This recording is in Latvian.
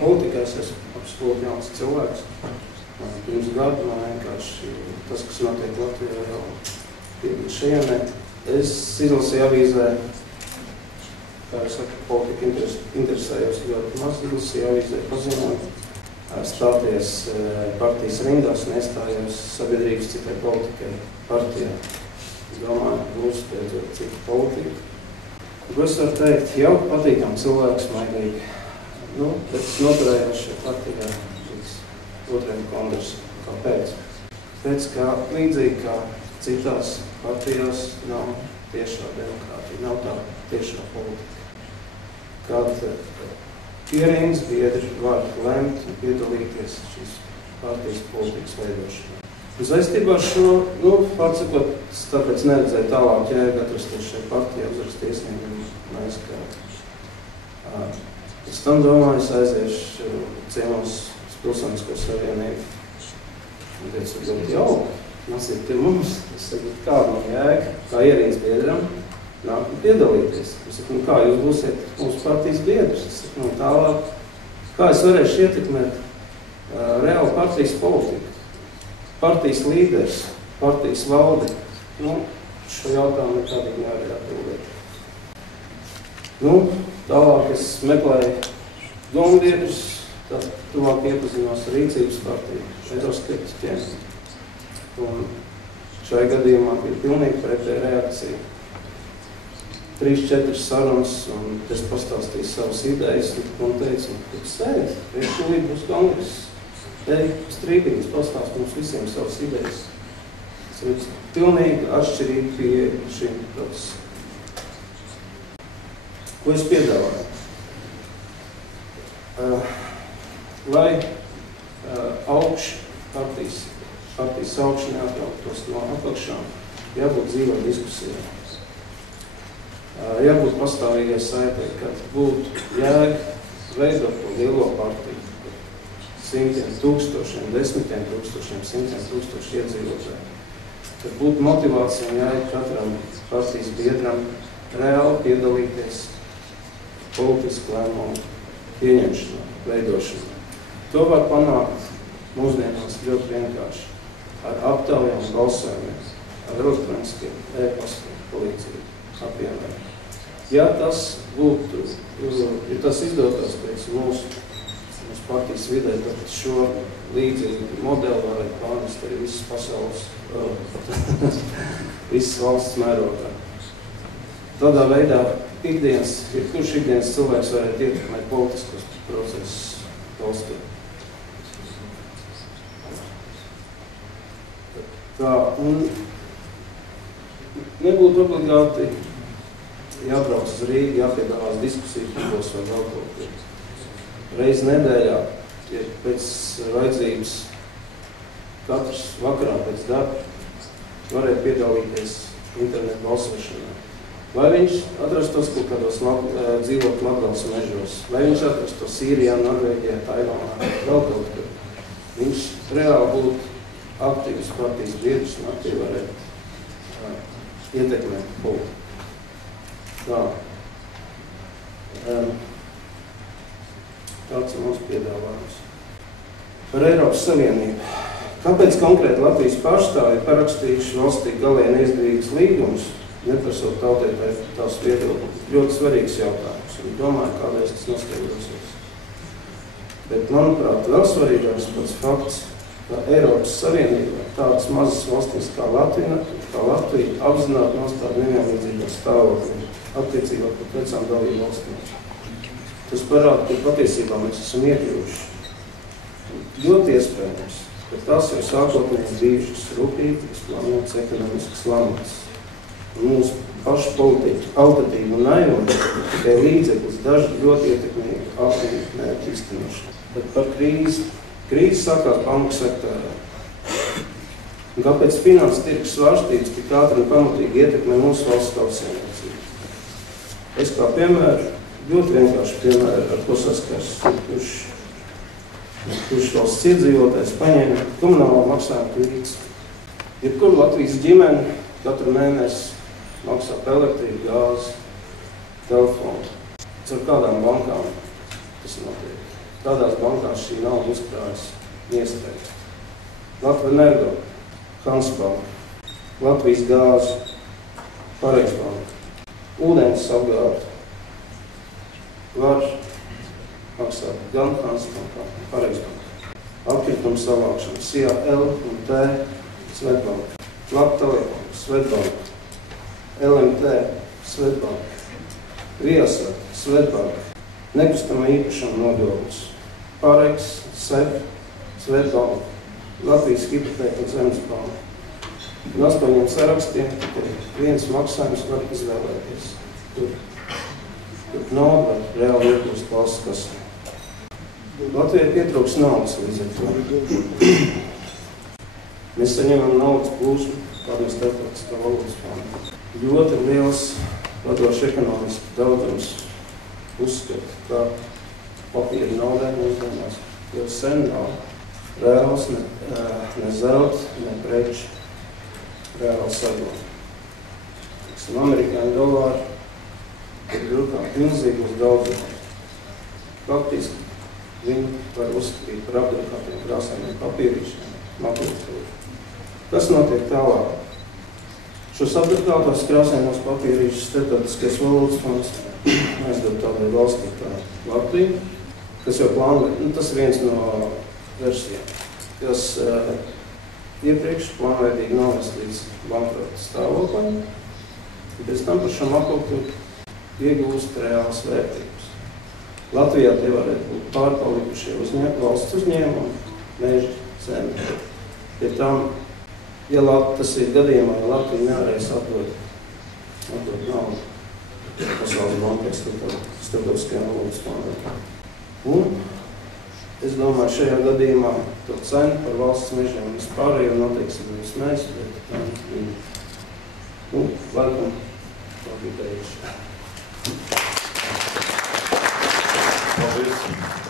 politikā es esmu absolūti jauns cilvēks. Pirms gadu man vienkārši tas, kas notiek Latvijā jau pie šienē. Es izlasīju avīzē, kā es saku, politika interesējos ļoti maz, izlasīju avīzē paziņojumu, stāties partijas rindās un iestājos sabiedrības citai politikai partijā. Es domāju, būs beidzot cita politika. Ko es varu teikt? Jau patīkam cilvēks maigīgi. Bet es noturējos šajā partijā līdz 2. kongresam. Kāpēc? Tāpēc, ka līdzīgi kā citās partijās nav tiešā demokrātija, nav tā tiešā politika. Kad ierīnas biedri var lemt un piedalīties šīs partijas politikas veidošanā. Un saistībā ar šo, pārcakot, tāpēc neredzēju tālāk jēgu atrasties šajā partijā, uzrakstīt iesniegumu neizskāt. Pēc tam domāju, es aiziešu ciemos uz Pilsonisko savienību. Un teicu, ļoti jauki, nāciet pie mums. Es saku, kāda man jēga, kā ierīnas biedram, nāk un piedalīties. Es saku, kā jūs būsiet mūsu partijas biedrs? Es saku, tālāk, kā es varēšu ietekmēt reāli partijas politiku? Partijas līderis, partijas valdi, šo jautājumu nekādīgi nevarēja atbildēt. Tālāk es meklēju dombiedrus, tad tuvāk iepazinos ar Rīcības partiju, eiroskeptiķiem. Un šajā gadījumā bija pilnīgi pretēja reakcija. 3-4 sarunas, un es pastāstīju savas idejas, un teicu, ka sēd, šolīt būs kongress. Strīdīgs pastāst mums visiem savas idejas. Tas ir pilnīgi atšķirīgi pieeja šim procesam. Ko es piedāvāju? Lai partijas augšu neatrauktos no apakšām, jābūt dzīvai diskusijai. Jābūt pastāvīgai saitai, kad būtu jēga veidot to lielo partiju. Simtiem tūkstošiem, 10 tūkstošiem, 100 tūkstoši iedzīvotāji. Tad būtu motivācija un jāiet katram partijas biedram reāli piedalīties politisku lēmumu pieņemšanā, veidošanā. To var panākt mūsdienās ļoti vienkārši ar aptaujām, balsojumiem, ar elektroniskiem e-pastiem palīdzību apvienot. Ja tas būtu, ja tas izdotos pēc mūsu partijas vidē, tad šo līdzīgu modeli varētu pārnest arī visas pasaules, visas valsts mērogā. Tādā veidā kurš ikdienas cilvēks varētu ietekmēt politiskos procesus valstī. Nebūtu obligāti jābrauc uz Rīgu, jāpiedalās diskusiju klubos vai vēl kaut ko. Reizi nedēļā, ja pēc vajadzības katrs vakarā pēc darba varētu piedalīties internetu balsošanā. Vai viņš atrastos kaut kādos dzīvot Latgales mežos, vai viņš atrastos Sīrijā, Norvēģijā, Taivānā, vēl kaut kur. Viņš reāli būtu aktīvs partijas biedrs un aktīvi varētu ietekmēt politiku. Tāds ir mums piedāvājums. Par Eiropas Savienību. Kāpēc konkrēti Latvijas pārstāvji parakstījuši valstī galēji neizdevīgus līgumus, neprasot tautai tās viedokli? Ļoti svarīgs jautājums. Un domāju, kādreiz tas noskaidrosies. Bet, manuprāt, vēl svarīgāks pats fakts, ka Eiropas Savienībā tādas mazas valstis kā Latvija apzināti nostāda nevienlīdzīgā stāvokļa attiecībā par vecām dalību valstīm. Tas parāda, ka patiesībā mēs esam iekļuvuši. Ļoti iespējams, ka tās jau sākotnēji bijušas rūpīgas, plānotas ekonomiskas lēmumus. Mūsu pašu politika, autoritība un naivuma tikai līdzeklis daži ļoti ietekmīgi aktīvi mērķi īstenošanai. Bet par krīzi. Krīze sākās banku sektorā. Un kāpēc finanses tirgus svārstības tik ātri un pamatīgi ietekmē mūsu valsts tautsēmniecību? Es kā piemēru, ļoti vienkārši piemēru, ar ko saskars, kurš valsts iedzīvotājs paņēma komunālo maksājumu līdzi. Jebkur Latvijas ģimene katru mēnesi maksā par elektrību, gāzi, telefonu. Ar kādām bankām tas notiek? Tādās bankās šī nauda uzkrājas iespējas. Latvijas Energo, Hansbanka, Latvijas gāze, Pareizbanka, ūdens apgāde var maksāt gan Hansbanka, gan Pareizbanka. Apkrituma savākšana, SIA, L un T, Svetbanka, Latvijas Telekom, Svetbanka, LMT, Svetbanka, Riesa, Svetbanka, nekustamā īpašuma nodoklis, Pareks, SEP, Svetbanka, Latvijas Hipotēka un Zemes banka. Un 8 sarakstiem tikai viens maksājums var izvēlēties. Tur nauda var reāli iekļūst valsts kasē. Latvijai pietrūks naudas līdz ar to. Mēs saņemam naudas plūsmu kādam starptautiskā valodas fonda. Ļoti liels vadošs ekonomisks daudzums uzskata, ka papīra naudai mūsdienās jau sen nav reāls ne zelta, ne preču reāli sadoma. Amerikāņu dolāri ir drukā milzīgos daudzumos. Faktiski viņi var uzskatīt par apdrukātiem krāsainiem papīrīšiem, makulatūru. Kas notiek tālāk? Šos apdrukātos krāsainos papīrīšus Starptautiskais valūtas fonds aizdod tādai valstī kā Latvija, kas jau plāno, tas ir viens no versijām, kas iepriekš plānveidīgi novest līdz bankrota stāvoklim, un pēc tam par šo makulatūru iegūst reālas vērtības. Latvijā tie varētu būt pārpalikušie valsts uzņēmumi, meži, zemi. Pie tam, ja tas ir gadījumā, ja Latvija nevarēs atdot naudu Pasaules bankai Starptautiskajā valūtas fondā. Un es domāju, šajā gadījumā to cenu par valsts mežiem vispārējo noteiksim nevis mēs, bet viņi, laikam, to bija teikuši. Paldies.